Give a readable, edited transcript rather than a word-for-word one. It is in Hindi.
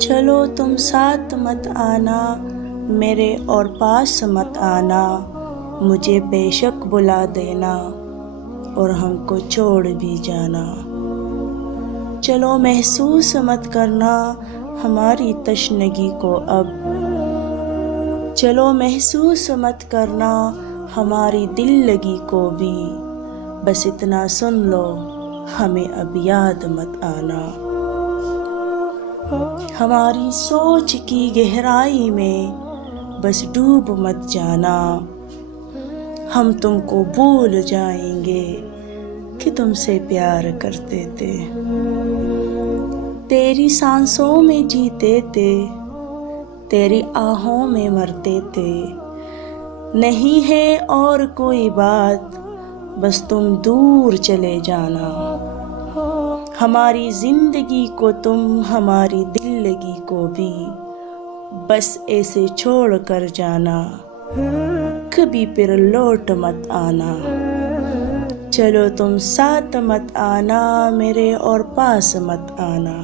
चलो तुम साथ मत आना, मेरे और पास मत आना, मुझे बेशक बुला देना और हमको छोड़ भी जाना। चलो महसूस मत करना हमारी तशनगी को अब, चलो महसूस मत करना हमारी दिल लगी को भी, बस इतना सुन लो हमें अब याद मत आना। हमारी सोच की गहराई में बस डूब मत जाना, हम तुमको भूल जाएंगे कि तुमसे प्यार करते थे, तेरी सांसों में जीते थे, तेरी आहों में मरते थे। नहीं है और कोई बात, बस तुम दूर चले जाना, हमारी जिंदगी को तुम हमारी दिल लगी को भी बस ऐसे छोड़ कर जाना, कभी फिर लौट मत आना। चलो तुम साथ मत आना, मेरे और पास मत आना।